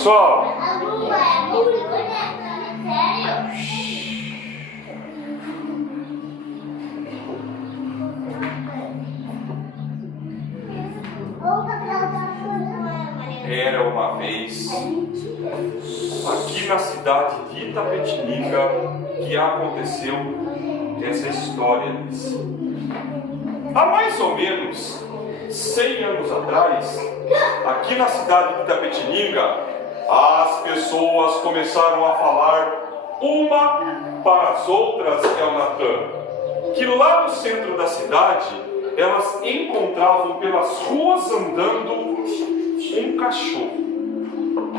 pessoal. Era uma vez, aqui na cidade de Itapetininga, que aconteceu essa história. Há mais ou menos 100 anos atrás, aqui na cidade de Itapetininga, as pessoas começaram a falar uma para as outras, Elnatan, que lá no centro da cidade, elas encontravam pelas ruas andando um cachorro.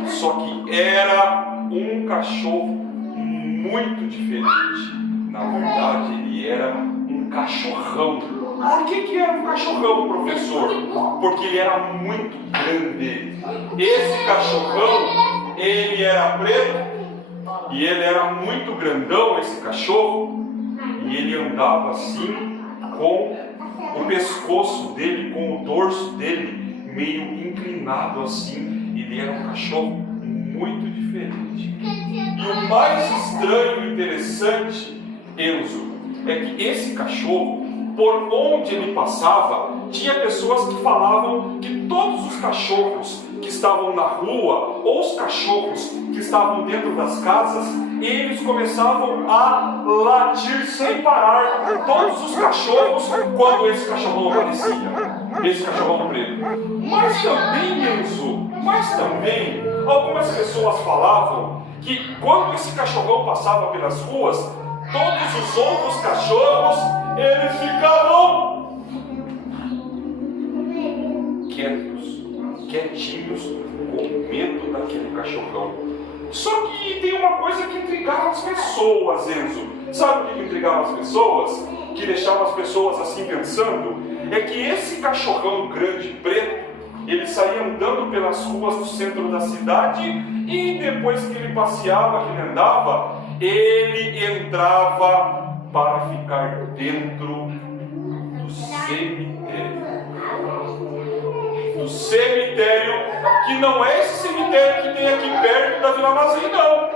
Só que era um cachorro muito diferente. Na verdade, ele era um cachorrão. Por que era um cachorrão, professor? Porque ele era muito grande. Esse cachorrão, ele era preto e ele era muito grandão, esse cachorro. E ele andava assim, com o pescoço dele, com o dorso dele meio inclinado assim. Ele era um cachorro muito diferente. E o mais estranho e interessante, Enzo, é que esse cachorro, por onde ele passava, tinha pessoas que falavam que todos os cachorros que estavam na rua, ou os cachorros que estavam dentro das casas, eles começavam a latir sem parar, todos os cachorros, quando esse cachorrão aparecia, esse cachorrão preto. Mas também, algumas pessoas falavam que quando esse cachorrão passava pelas ruas, todos os outros cachorros, eles ficavam quietinhos, com medo daquele cachorrão. Só que tem uma coisa que intrigava as pessoas, Enzo. Sabe o que intrigava as pessoas? Que deixava as pessoas assim pensando? É que esse cachorrão grande, preto, ele saía andando pelas ruas do centro da cidade e depois que ele passeava, que ele andava, ele entrava para ficar dentro do cemitério. Do cemitério, que não é esse cemitério que tem aqui perto da Vila Mazim, não.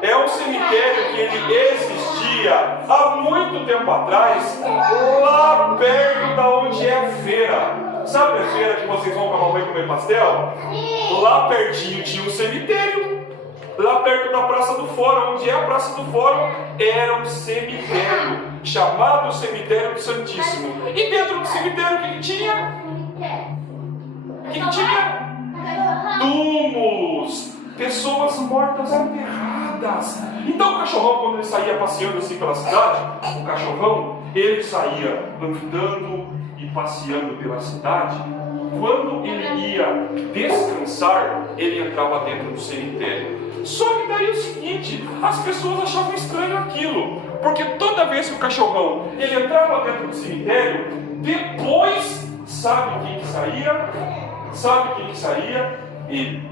É um cemitério que ele existia há muito tempo atrás, lá perto da onde é a feira. Sabe a feira que vocês vão para a mamãe comer pastel? Lá pertinho tinha um cemitério. Lá perto da Praça do Fórum, onde é a Praça do Fórum, era um cemitério, chamado Cemitério do Santíssimo. E dentro do cemitério o que tinha? O que tinha? Túmulos, pessoas mortas enterradas. Então o cachorrão, quando ele saía passeando assim pela cidade, o cachorrão, ele saía andando e passeando pela cidade. Quando ele ia descansar, ele entrava dentro do cemitério. Só que daí é o seguinte, as pessoas achavam estranho aquilo, porque toda vez que o cachorrão ele entrava dentro do cemitério, depois, sabe quem que saía? Sabe quem que saía? Ele.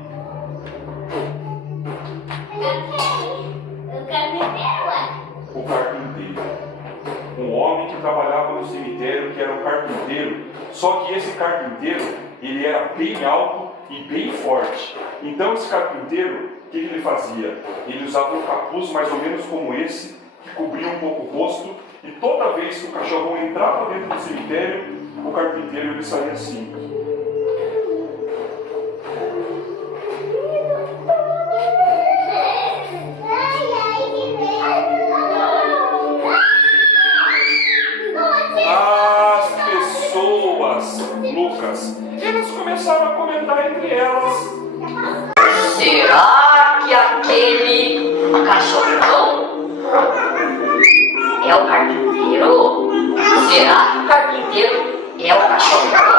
O carpinteiro. Um homem que trabalhava no cemitério, que era um carpinteiro. Só que esse carpinteiro, ele era bem alto e bem forte. Então esse carpinteiro, o que ele fazia? Ele usava um capuz mais ou menos como esse, que cobria um pouco o rosto. E toda vez que o cachorrão entrava dentro do cemitério, o carpinteiro ele saía assim. Lucas, elas começaram a comentar entre elas. Será que aquele cachorrão é o carpinteiro? Será que o carpinteiro é o cachorrão?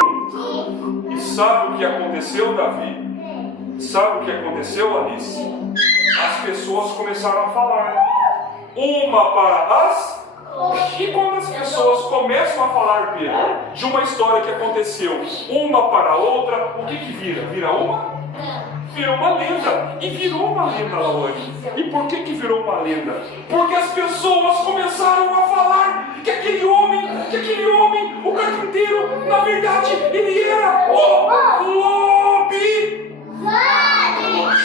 E sabe o que aconteceu, Davi? Sabe o que aconteceu, Alice? As pessoas começaram a falar. Uma para as... E quando as pessoas começam a falar, Pedro, de uma história que aconteceu uma para a outra, o que vira? Vira uma? Virou uma lenda. E virou uma lenda, Lawane. E por que virou uma lenda? Porque as pessoas começaram a falar que aquele homem, o carpinteiro, na verdade, ele era o Lobe.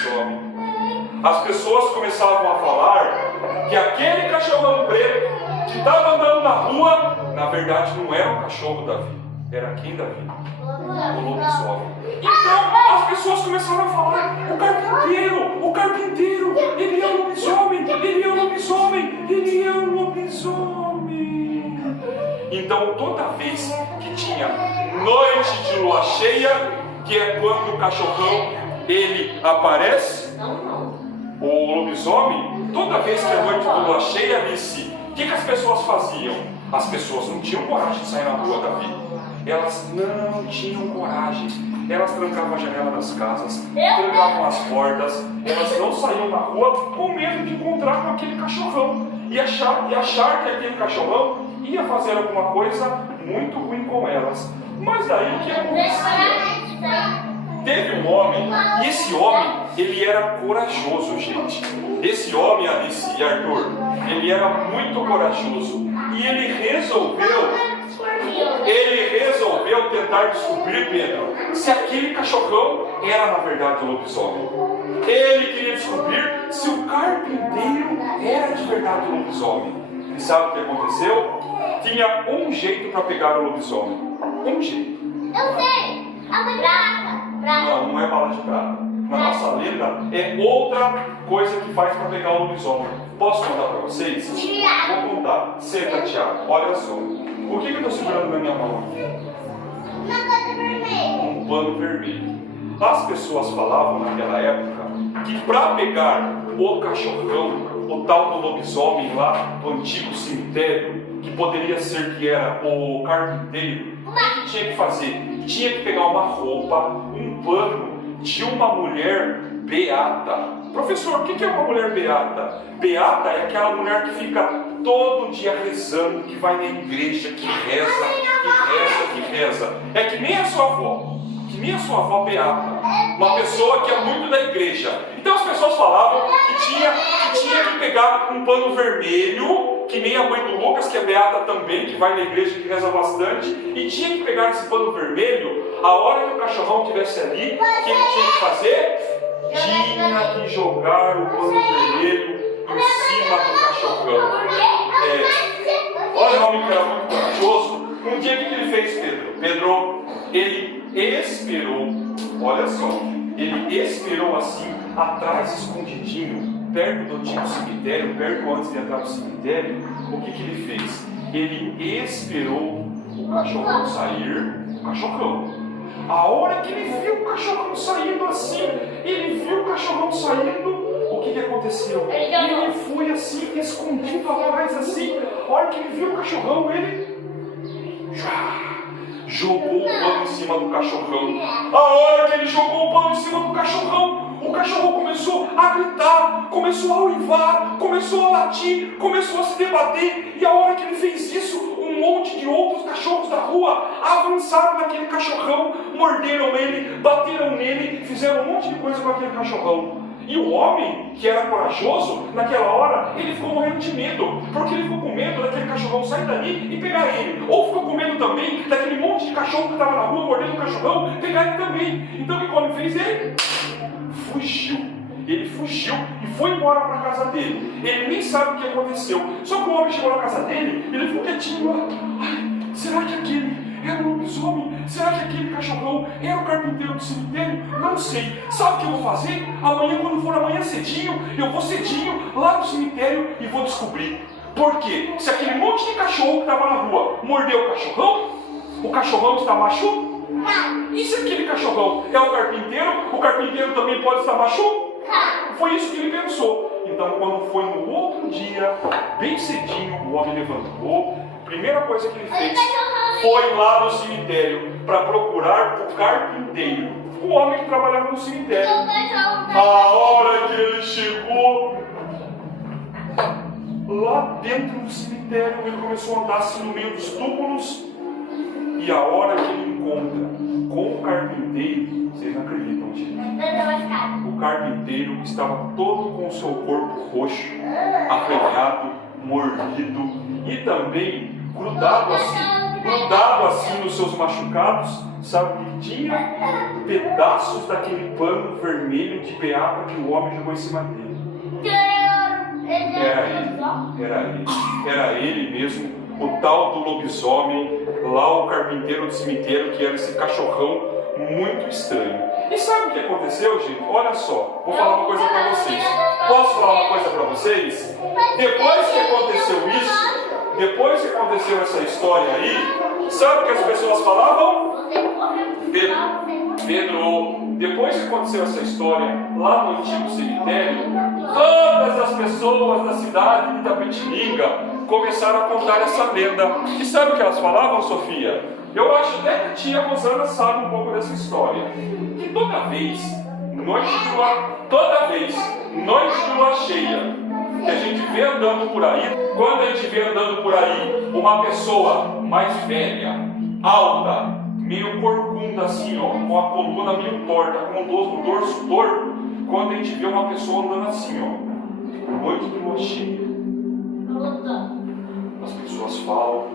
Só. as pessoas começavam a falar que aquele cachorrão preto que estava andando na rua, na verdade não era o cachorro Davi. Era quem, Davi? O lobisomem. Então as pessoas começaram a falar: o carpinteiro, ele é o lobisomem, ele é o lobisomem, ele é o lobisomem. Então toda vez que tinha noite de lua cheia, que é quando o cachorrão ele aparece, o lobisomem, toda vez que é noite de lua cheia, disse: o que as pessoas faziam? As pessoas não tinham coragem de sair na rua, Davi. Elas não tinham coragem. Elas trancavam a janela das casas, trancavam as portas. Elas não saíam na rua com medo de encontrar com aquele cachorrão e achar que aquele cachorrão ia fazer alguma coisa muito ruim com elas. Mas daí o que acontecia? Teve um homem, e esse homem, ele era corajoso, gente. Esse homem, Alice e Arthur, ele era muito corajoso. E ele resolveu tentar descobrir, Pedro, se aquele cachorrão era na verdade o lobisomem. Ele queria descobrir se o carpinteiro era de verdade o lobisomem. E sabe o que aconteceu? Tinha um jeito para pegar o lobisomem. Um jeito. Eu sei! A prata! Não, não é bala de prata. Na nossa lenda é outra coisa que faz para pegar o lobisomem. Posso contar para vocês? Vou contar. Senta, Tiago. Olha só. O que eu estou segurando na minha mão aqui? Uma coisa vermelha. Um pano vermelho. As pessoas falavam naquela época que para pegar o cachorrão, o tal do lobisomem lá do antigo cemitério, que poderia ser que era o carpinteiro, o que tinha que fazer? Tinha que pegar uma roupa, um pano de uma mulher beata. Professor, o que é uma mulher beata? Beata é aquela mulher que fica todo dia rezando, que vai na igreja, que reza. É que nem a sua avó. Que nem a sua avó beata. Uma pessoa que é muito da igreja. Então as pessoas falavam que tinha que pegar um pano vermelho, que nem a mãe do Lucas, que é beata também, que vai na igreja, que reza bastante, e tinha que pegar esse pano vermelho. A hora que o cachorrão estivesse ali, o que ele tinha que fazer? Tinha que jogar o pano vermelho em cima do cachorrão. Olha o homem que era muito corajoso. Um dia o que ele fez, Pedro? Pedro, ele esperou, olha só, ele esperou assim, atrás, escondidinho, perto do antigo cemitério, perto antes de entrar no cemitério. O que ele fez? Ele esperou o cachorrão sair, o cachorrão. A hora que ele viu o cachorrão saindo assim, o que aconteceu? Ele foi assim, escondido atrás assim. A hora que ele viu o cachorrão, ele jogou o pano em cima do cachorrão. A hora que ele jogou o pano em cima do cachorrão, o cachorro começou a gritar, começou a uivar, começou a latir, começou a se debater. E a hora que ele fez isso, um monte de outros cachorros da rua avançaram naquele cachorrão, morderam ele, bateram nele, fizeram um monte de coisa com aquele cachorrão. E o homem, que era corajoso, naquela hora, ele ficou morrendo de medo, porque ele ficou com medo daquele cachorrão sair dali e pegar ele. Ou ficou com medo também daquele monte de cachorro que estava na rua mordendo o cachorrão, pegar ele também. Então o que o homem fez? Ele fugiu. Ele fugiu e foi embora para a casa dele. Ele nem sabe o que aconteceu. Só que o homem chegou na casa dele, ele ficou quietinho lá. Ai, será que aquele era o lobisomem? Será que aquele cachorrão era o carpinteiro do cemitério? Não sei. Sabe o que eu vou fazer? Amanhã, quando for amanhã cedinho, eu vou cedinho lá no cemitério e vou descobrir. Por quê? Se aquele monte de cachorro que estava na rua mordeu o cachorrão está machucado? E se aquele cachorrão é o carpinteiro também pode estar machucado? Foi isso que ele pensou. Então, quando foi no outro dia, bem cedinho, o homem levantou. A primeira coisa que ele fez foi lá no cemitério para procurar o carpinteiro, o homem que trabalhava no cemitério. A hora que ele chegou lá dentro do cemitério, ele começou a andar assim no meio dos túmulos. E a hora que ele encontra com o carpinteiro, vocês não acreditam, gente? O carpinteiro estava todo com o seu corpo roxo, arranhado, mordido e também grudado assim nos seus machucados. Sabe que tinha pedaços daquele pano vermelho de beata que o homem jogou em cima dele. Era ele mesmo, o tal do lobisomem, lá o carpinteiro do cemitério, que era esse cachorrão muito estranho. E sabe o que aconteceu, gente? Olha só, vou falar uma coisa pra vocês. Posso falar uma coisa pra vocês? Depois que aconteceu isso, depois que aconteceu essa história aí, sabe o que as pessoas falavam? Pedro, depois que aconteceu essa história lá no antigo cemitério, todas as pessoas da cidade de Itapetininga começaram a contar essa lenda. E sabe o que elas falavam, Sofia? Eu acho até que a tia Rosana sabe um pouco dessa história. Que toda vez, noite de lua cheia, que a gente vê andando por aí, quando a gente vê andando por aí uma pessoa mais velha, alta, meio corcunda assim, ó, com a coluna meio torta, com o dorso torto, quando a gente vê uma pessoa andando assim, ó, noite de lua cheia, as pessoas falam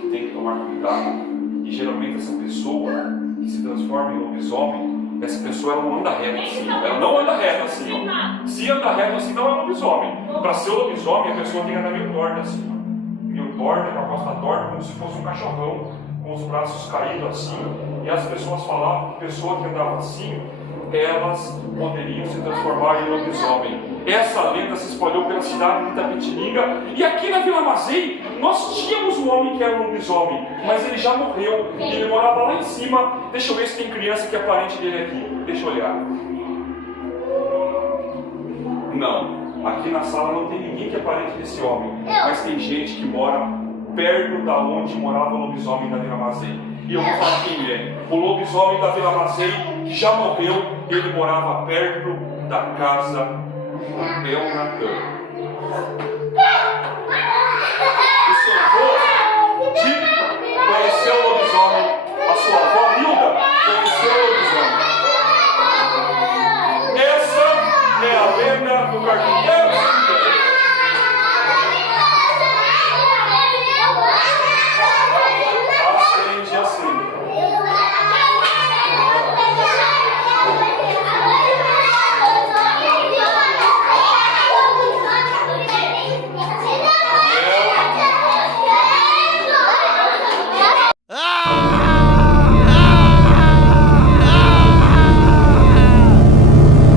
que tem que tomar cuidado, e geralmente essa pessoa que se transforma em lobisomem, essa pessoa ela não anda reta assim, ela não anda reta assim, ó. Se andar reto assim não é lobisomem. Para ser lobisomem a pessoa tem que andar meio torta assim, ó. Meio torta, com a costa torta, como se fosse um cachorrão, com os braços caídos assim, e as pessoas falavam que a pessoa que andava assim, elas poderiam se transformar em lobisomem. Essa lenda se espalhou pela cidade de Itapetininga, e aqui na Vila Mazei nós tínhamos um homem que era um lobisomem, mas ele já morreu, e ele morava lá em cima. Deixa eu ver se tem criança que é parente dele aqui, deixa eu olhar. Não, aqui na sala não tem ninguém que é parente desse homem, mas tem gente que mora perto da onde morava o lobisomem da Vila Mazei. E eu vou falar quem é. O lobisomem da Vila Mazei, que já morreu, ele morava perto da casa do Natan.